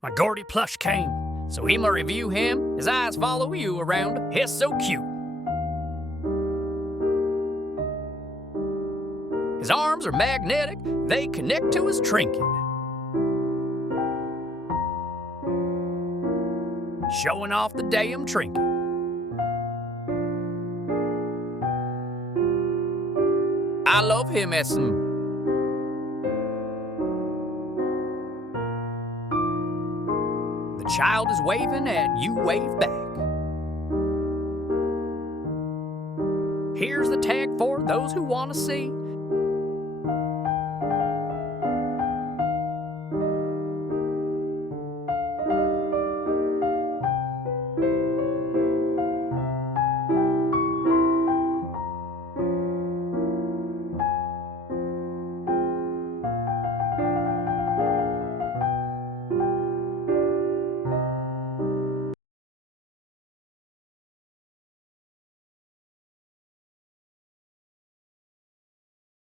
My Gordy plush came, so I'ma review him. His eyes follow you around. He's so cute. His arms are magnetic, they connect to his trinket. Showing off the damn trinket. I love him, SM. The child is waving and you wave back. Here's the tag for those who want to see.